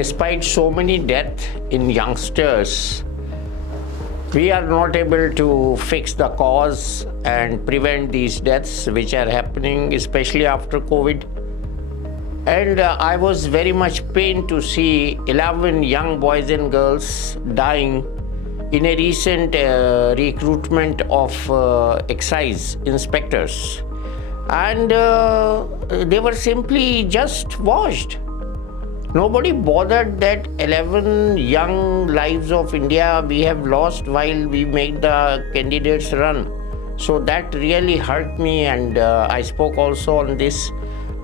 Despite so many deaths in youngsters, we are not able to fix the cause and prevent these deaths which are happening, especially after COVID. And I was very much pained to see 11 young boys and girls dying in a recent recruitment of excise inspectors. And they were simply just washed. Nobody bothered that 11 young lives of India we have lost while we make the candidates run. So that really hurt me, and I spoke also on this,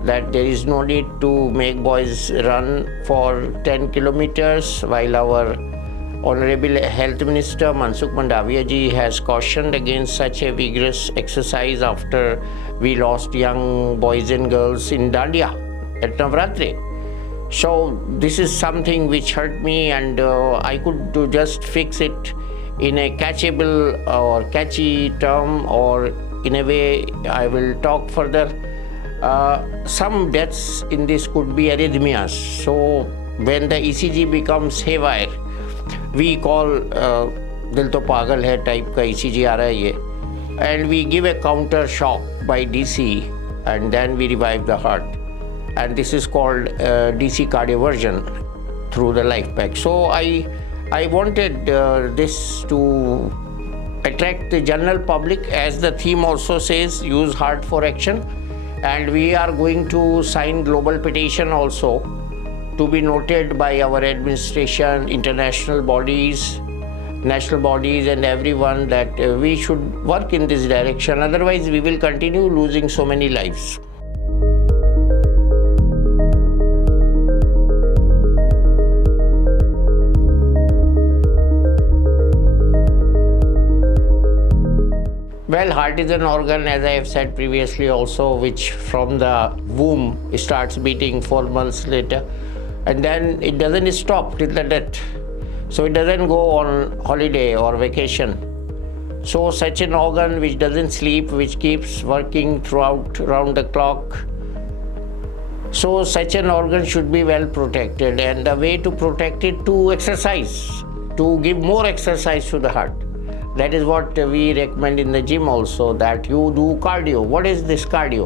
that there is no need to make boys run for 10 kilometers while our Honorable Health Minister Mansukh Mandaviya ji has cautioned against such a vigorous exercise after we lost young boys and girls in Dandiya at Navratri. So this is something which hurt me, and I could just fix it in a catchable or catchy term, or in a way I will talk further. Some deaths in this could be arrhythmias. So when the ECG becomes haywire, we call dil to pagal hai type ka ECG aa raha hai ye, and we give a counter shock by DC, and then we revive the heart. And this is called DC cardioversion through the life pack. So I wanted this to attract the general public, as the theme also says, use heart for action. And we are going to sign global petition also to be noted by our administration, international bodies, national bodies, and everyone, that we should work in this direction. Otherwise, we will continue losing so many lives. Well, heart is an organ, as I have said previously also, which from the womb starts beating 4 months later, and then it doesn't stop till the death. So it doesn't go on holiday or vacation. So such an organ which doesn't sleep, which keeps working throughout round the clock. So such an organ should be well protected, and the way to protect it, to exercise, to give more exercise to the heart. That is what we recommend in the gym also, that you do cardio. What is this cardio?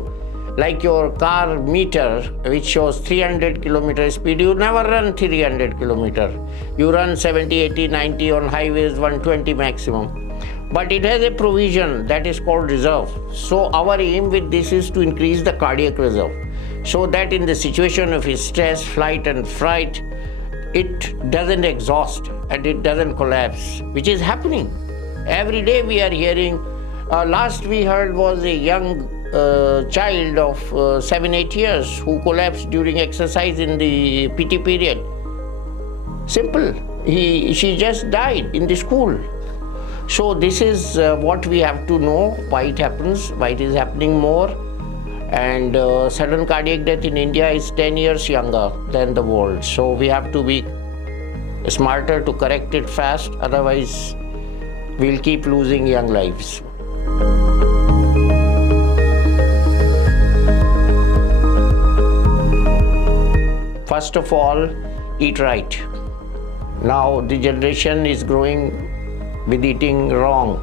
Like your car meter, which shows 300 kilometer speed, you never run 300 kilometer. You run 70, 80, 90 on highways, 120 maximum. But it has a provision that is called reserve. So our aim with this is to increase the cardiac reserve, so that in the situation of stress, flight and fright, it doesn't exhaust and it doesn't collapse, which is happening. Every day we are hearing, last we heard was a young child of 7-8 years who collapsed during exercise in the PT period. Simple. She just died in the school. So this is what we have to know, why it happens, why it is happening more. And sudden cardiac death in India is 10 years younger than the world. So we have to be smarter to correct it fast, otherwise we'll keep losing young lives. First of all, eat right. Now the generation is growing with eating wrong,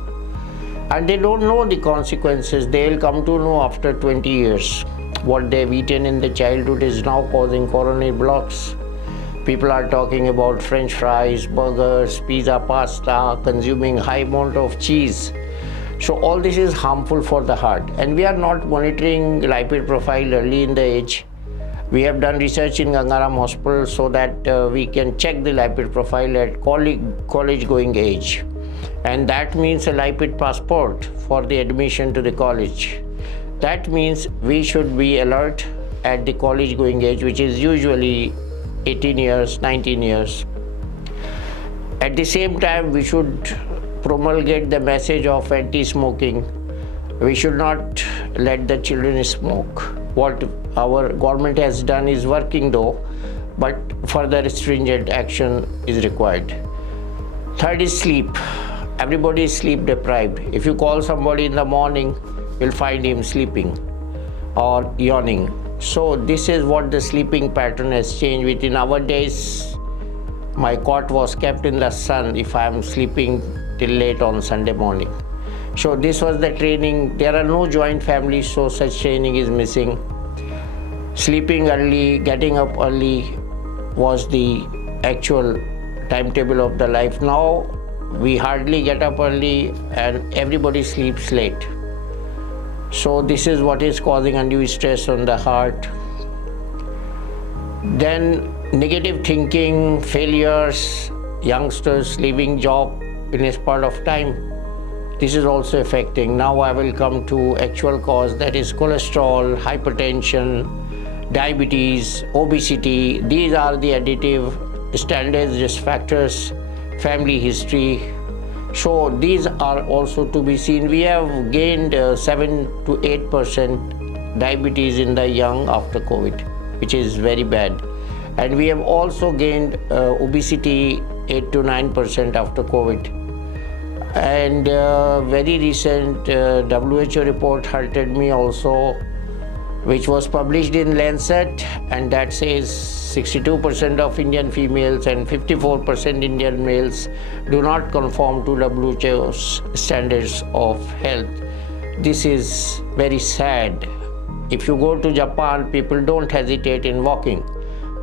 and they don't know the consequences. They will come to know after 20 years. What they've eaten in the childhood is now causing coronary blocks. People are talking about French fries, burgers, pizza, pasta, consuming high amount of cheese. So all this is harmful for the heart. And we are not monitoring lipid profile early in the age. We have done research in Gangaram Hospital so that we can check the lipid profile at college going age. And that means a lipid passport for the admission to the college. That means we should be alert at the college going age, which is usually 18 years, 19 years. At the same time, we should promulgate the message of anti-smoking. We should not let the children smoke. What our government has done is working though, but further stringent action is required. Third is sleep. Everybody is sleep deprived. If you call somebody in the morning, you'll find him sleeping or yawning. So this is what the sleeping pattern has changed. Within our days, my cot was kept in the sun if I am sleeping till late on Sunday morning. So this was the training. There are no joint families, so such training is missing. Sleeping early, getting up early was the actual timetable of the life. Now we hardly get up early and everybody sleeps late. So this is what is causing undue stress on the heart. Then negative thinking, failures, youngsters leaving job in a spurt of time. This is also affecting. Now I will come to actual cause, that is cholesterol, hypertension, diabetes, obesity. These are the additive standard risk factors, family history. So these are also to be seen. We have gained 7 to 8% diabetes in the young after COVID, which is very bad. And we have also gained obesity 8 to 9% after COVID. And very recent WHO report halted me also, which was published in Lancet, and that says 62% of Indian females and 54% Indian males do not conform to WHO's standards of health. This is very sad. If you go to Japan, people don't hesitate in walking.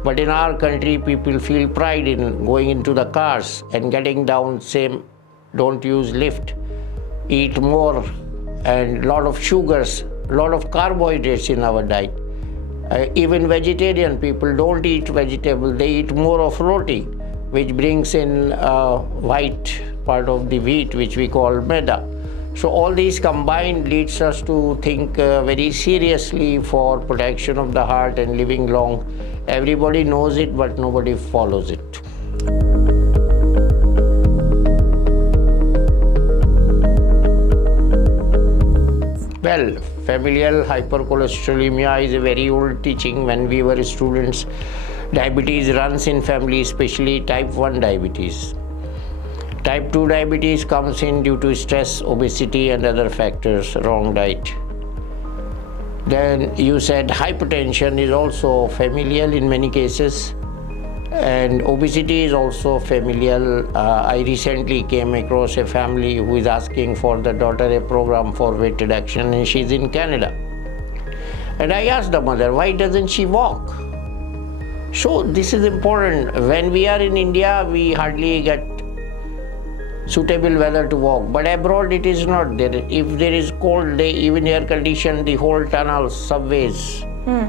But in our country, people feel pride in going into the cars and getting down, same, don't use lift, eat more, and lot of sugars, lot of carbohydrates in our diet. Even vegetarian people don't eat vegetable, they eat more of roti, which brings in white part of the wheat, which we call maida. So all these combined leads us to think very seriously for protection of the heart and living long. Everybody knows it, but nobody follows it. Well, familial hypercholesterolemia is a very old teaching. When we were students, diabetes runs in family, especially type 1 diabetes. Type 2 diabetes comes in due to stress, obesity and other factors, wrong diet. Then you said hypertension is also familial in many cases, and obesity is also familial. I recently came across a family who is asking for the daughter a program for weight reduction, and she's in Canada. And I asked the mother, why doesn't she walk? So this is important. When we are in India, we hardly get suitable weather to walk, but abroad it is not there. If there is cold, they even air condition the whole tunnels, subways.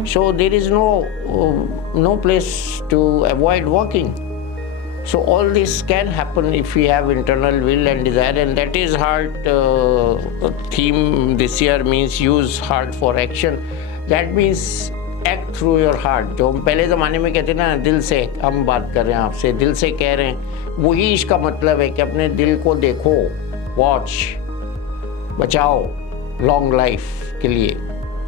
So there is no place to avoid walking. So all this can happen if we have internal will and desire, and that is heart theme this year means use heart for action. That means act through your heart. जो हम पहले ज़माने में कहते ना दिल से हम बात कर रहे हैं आपसे, दिल से कह रहे हैं, वही इसका मतलब है कि अपने दिल को देखो, वॉच, बचाओ लॉन्ग लाइफ के लिए.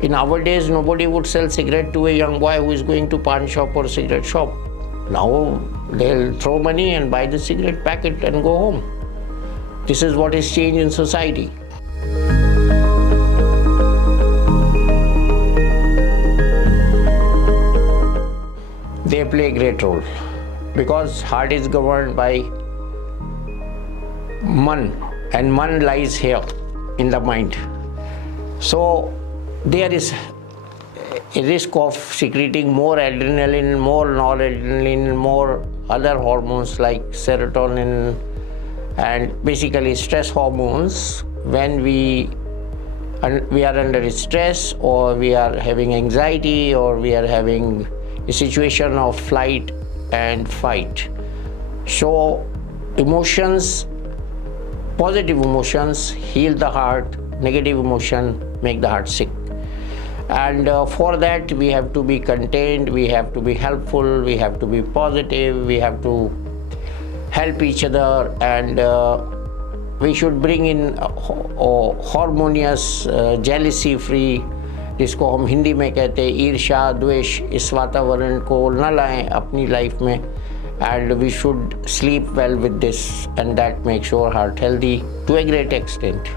In our days, nobody would sell cigarette to a young boy who is going to pawn shop or cigarette shop. Now they'll throw money and buy the cigarette packet and go home. This is what is changed in society. They play a great role because heart is governed by man, and man lies here in the mind. So there is a risk of secreting more adrenaline, more noradrenaline, more other hormones like serotonin and basically stress hormones when we are under stress, or we are having anxiety, or we are having a situation of flight and fight. So emotions, positive emotions heal the heart, negative emotion make the heart sick. And for that we have to be contained, we have to be helpful, we have to be positive, we have to help each other, and we should bring in harmonious, jealousy free, जिसको हम हिंदी में कहते हैं ईर्ष्या, द्वेष, इस वातावरण को न लाएं अपनी लाइफ में. And we should sleep well with this, and that makes our heart healthy to a great extent.